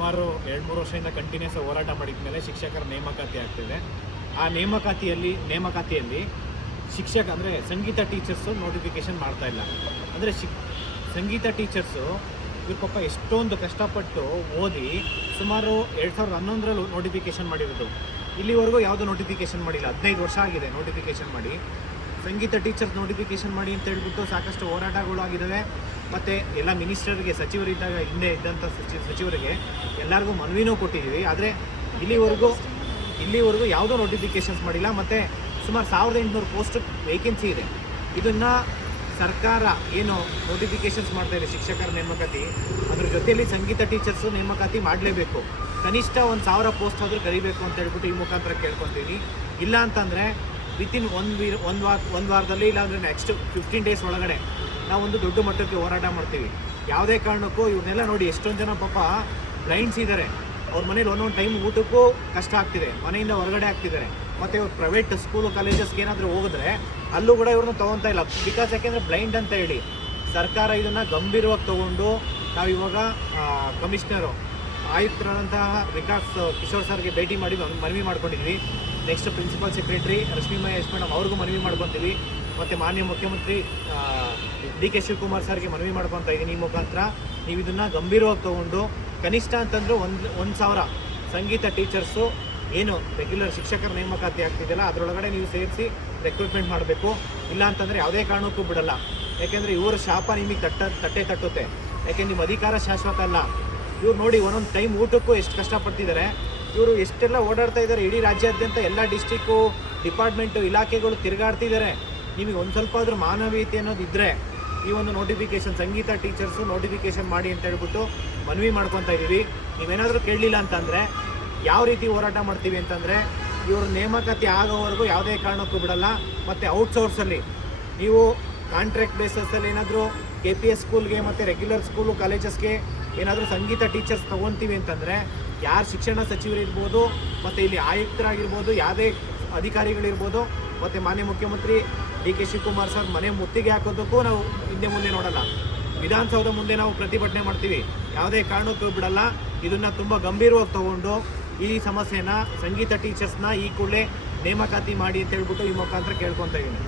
ಸುಮಾರು 2-3 ವರ್ಷದಿಂದ ಕಂಟಿನ್ಯೂಸ್ ಹೋರಾಟ ಮಾಡಿದ ಮೇಲೆ ಶಿಕ್ಷಕರ ನೇಮಕಾತಿ ಆಗ್ತಿದೆ. ಆ ನೇಮಕಾತಿಯಲ್ಲಿ ಶಿಕ್ಷಕ ಅಂದರೆ ಸಂಗೀತ ಟೀಚರ್ಸು ನೋಟಿಫಿಕೇಷನ್ ಮಾಡ್ತಾ ಇಲ್ಲ. ಅಂದರೆ ಸಂಗೀತ ಟೀಚರ್ಸು ಇವ್ರ ಪಾಪ ಎಷ್ಟೊಂದು ಕಷ್ಟಪಟ್ಟು ಓದಿ ಸುಮಾರು 2011ರಲ್ಲಿ ನೋಟಿಫಿಕೇಷನ್ ಮಾಡಿರೋದು. ಇಲ್ಲಿವರೆಗೂ ಯಾವುದೋ ನೋಟಿಫಿಕೇಷನ್ ಮಾಡಿಲ್ಲ. 15 ವರ್ಷ ಆಗಿದೆ ನೋಟಿಫಿಕೇಷನ್ ಮಾಡಿ. ಸಂಗೀತ ಟೀಚರ್ಸ್ ನೋಟಿಫಿಕೇಷನ್ ಮಾಡಿ ಅಂತ ಹೇಳ್ಬಿಟ್ಟು ಸಾಕಷ್ಟು ಹೋರಾಟಗಳು ಆಗಿದ್ದಾವೆ. ಮತ್ತು ಎಲ್ಲ ಮಿನಿಸ್ಟರ್ಗೆ ಸಚಿವರಿದ್ದಾಗ ಹಿಂದೆ ಇದ್ದಂಥ ಸಚಿವರಿಗೆ ಎಲ್ಲರಿಗೂ ಮನವಿನೂ ಕೊಟ್ಟಿದ್ದೀವಿ. ಆದರೆ ಇಲ್ಲಿವರೆಗೂ ಯಾವುದೋ ನೋಟಿಫಿಕೇಷನ್ಸ್ ಮಾಡಿಲ್ಲ. ಮತ್ತು ಸುಮಾರು 1800 ಪೋಸ್ಟ್ ವೇಕೆನ್ಸಿ ಇದೆ. ಇದನ್ನು ಸರ್ಕಾರ ಏನು ನೋಟಿಫಿಕೇಷನ್ಸ್ ಮಾಡ್ತಾಯಿದೆ ಶಿಕ್ಷಕರ ನೇಮಕಾತಿ, ಅದ್ರ ಜೊತೆಯಲ್ಲಿ ಸಂಗೀತ ಟೀಚರ್ಸು ನೇಮಕಾತಿ ಮಾಡಲೇಬೇಕು. ಕನಿಷ್ಠ 1000 ಪೋಸ್ಟ್ ಆದರೂ ಕರಿಬೇಕು ಅಂತ ಹೇಳ್ಬಿಟ್ಟು ಈ ಮುಖಾಂತರ ಕೇಳ್ಕೊತೀವಿ. ಇಲ್ಲ ಅಂತಂದರೆ ವಿತಿನ್ ಒಂದು ವಾರದಲ್ಲಿ ಇಲ್ಲಾಂದರೆ ನೆಕ್ಸ್ಟ್ 15 ಡೇಸ್ ಒಳಗಡೆ ನಾವೊಂದು ದೊಡ್ಡ ಮಟ್ಟಕ್ಕೆ ಹೋರಾಟ ಮಾಡ್ತೀವಿ. ಯಾವುದೇ ಕಾರಣಕ್ಕೂ ಇವ್ರನ್ನೆಲ್ಲ ನೋಡಿ, ಎಷ್ಟೊಂದು ಜನ ಪಾಪ ಬ್ಲೈಂಡ್ಸ್ ಇದ್ದಾರೆ. ಅವ್ರ ಮನೇಲಿ ಒಂದೊಂದು ಟೈಮ್ ಊಟಕ್ಕೂ ಕಷ್ಟ ಆಗ್ತಿದೆ, ಮನೆಯಿಂದ ಹೊರಗಡೆ ಆಗ್ತಿದ್ದಾರೆ. ಮತ್ತು ಇವ್ರು ಪ್ರೈವೇಟ್ ಸ್ಕೂಲು ಕಾಲೇಜಸ್ಗೆ ಏನಾದರೂ ಹೋಗಿದ್ರೆ ಅಲ್ಲೂ ಕೂಡ ಇವ್ರನ್ನ ತೊಗೊತಾ ಇಲ್ಲ. ಬಿಕಾಸ್ ಯಾಕೆಂದರೆ ಬ್ಲೈಂಡ್ ಅಂತ ಹೇಳಿ ಸರ್ಕಾರ ಇದನ್ನು ಗಂಭೀರವಾಗಿ ತೊಗೊಂಡು ನಾವಿವಾಗ ಕಮಿಷನರು ಆಯುಕ್ತರಾದಂತಹ ವಿಕಾಸ್ ಕಿಶೋರ್ ಸರ್ಗೆ ಭೇಟಿ ಮಾಡಿ ಮನವಿ ಮಾಡ್ಕೊಂಡಿದ್ವಿ. Next principal secretary Rashmi Mahesh madam ಅವ್ರಿಗೂ ಮನವಿ ಮಾಡ್ಕೊತೀವಿ. ಮತ್ತು ಮಾನ್ಯ ಮುಖ್ಯಮಂತ್ರಿ DK ಶಿವಕುಮಾರ್ ಸರ್ಗೆ ಮನವಿ ಮಾಡ್ಕೊತಾ ಇದ್ದೀನಿ. ಈ ಮುಖಾಂತರ ನೀವು ಇದನ್ನು ಗಂಭೀರವಾಗಿ ತೊಗೊಂಡು ಕನಿಷ್ಠ ಅಂತಂದರೆ 1000 ಸಂಗೀತ ಟೀಚರ್ಸು ಏನು ರೆಗ್ಯುಲರ್ ಶಿಕ್ಷಕರ ನೇಮಕಾತಿ ಆಗ್ತಿದೆಯಲ್ಲ ಅದರೊಳಗಡೆ ನೀವು ಸೇರಿಸಿ ರೆಕ್ರೂಟ್ಮೆಂಟ್ ಮಾಡಬೇಕು. ಇಲ್ಲ ಅಂತಂದರೆ ಯಾವುದೇ ಕಾರಣಕ್ಕೂ ಬಿಡಲ್ಲ. ಯಾಕೆಂದರೆ ಇವರ ಶಾಪ ನಿಮಗೆ ತಟ್ಟುತ್ತೆ. ಯಾಕೆಂದ್ರೆ ನಿಮ್ಮ ಅಧಿಕಾರ ಶಾಶ್ವತ ಅಲ್ಲ. ಇವ್ರು ನೋಡಿ ಒಂದೊಂದು ಟೈಮ್ ಊಟಕ್ಕೂ ಎಷ್ಟು ಕಷ್ಟಪಡ್ತಿದ್ದಾರೆ. ಇವರು ಎಷ್ಟೆಲ್ಲ ಓಡಾಡ್ತಾ ಇದ್ದಾರೆ. ಇಡೀ ರಾಜ್ಯಾದ್ಯಂತ ಎಲ್ಲ ಡಿಸ್ಟಿಕ್ಕು ಡಿಪಾರ್ಟ್ಮೆಂಟು ಇಲಾಖೆಗಳು ತಿರುಗಾಡ್ತಿದ್ದಾರೆ. ನಿಮಗೆ ಒಂದು ಸ್ವಲ್ಪ ಆದರೂ ಮಾನವೀಯತೆ ಅನ್ನೋದು ಇದ್ದರೆ ಈ ಒಂದು ನೋಟಿಫಿಕೇಷನ್ ಸಂಗೀತ ಟೀಚರ್ಸು ನೋಟಿಫಿಕೇಷನ್ ಮಾಡಿ ಅಂತ ಹೇಳ್ಬಿಟ್ಟು ಮನವಿ ಮಾಡ್ಕೊತಾ ಇದ್ದೀವಿ. ನೀವೇನಾದರೂ ಕೇಳಲಿಲ್ಲ ಅಂತಂದರೆ ಯಾವ ರೀತಿ ಹೋರಾಟ ಮಾಡ್ತೀವಿ ಅಂತಂದರೆ ಇವ್ರ ನೇಮಕಾತಿ ಆಗೋವರೆಗೂ ಯಾವುದೇ ಕಾರಣಕ್ಕೂ ಬಿಡಲ್ಲ. ಮತ್ತು ಔಟ್ಸೋರ್ಸಲ್ಲಿ ನೀವು ಕಾಂಟ್ರಾಕ್ಟ್ ಬೇಸಸಲ್ಲಿ ಏನಾದರೂ KPS ಸ್ಕೂಲ್ಗೆ ಮತ್ತು ರೆಗ್ಯುಲರ್ ಸ್ಕೂಲು ಕಾಲೇಜಸ್ಗೆ ಏನಾದರೂ ಸಂಗೀತ ಟೀಚರ್ಸ್ ತೊಗೊತೀವಿ ಅಂತಂದರೆ ಯಾರು ಶಿಕ್ಷಣ ಸಚಿವರಿರ್ಬೋದು ಮತ್ತು ಇಲ್ಲಿ ಆಯುಕ್ತರಾಗಿರ್ಬೋದು, ಯಾವುದೇ ಅಧಿಕಾರಿಗಳಿರ್ಬೋದು, ಮತ್ತು ಮಾನ್ಯ ಮುಖ್ಯಮಂತ್ರಿ DK ಶಿವಕುಮಾರ್ ಸರ್ ಮನೆ ಮುತ್ತಿಗೆ ಹಾಕೋದಕ್ಕೂ ನಾವು ಹಿಂದೆ ಮುಂದೆ ನೋಡಲ್ಲ. ವಿಧಾನಸೌಧ ಮುಂದೆ ನಾವು ಪ್ರತಿಭಟನೆ ಮಾಡ್ತೀವಿ. ಯಾವುದೇ ಕಾರಣಕ್ಕೂ ಬಿಡಲ್ಲ. ಇದನ್ನು ತುಂಬ ಗಂಭೀರವಾಗಿ ತೊಗೊಂಡು ಈ ಸಮಸ್ಯೆನ ಸಂಗೀತ ಟೀಚರ್ಸ್ನ ಈ ಕೂಡಲೇ ನೇಮಕಾತಿ ಮಾಡಿ ಅಂತ ಹೇಳ್ಬಿಟ್ಟು ಈ ಮುಖಾಂತರ ಕೇಳ್ಕೊತಾ ಇದ್ದೀನಿ.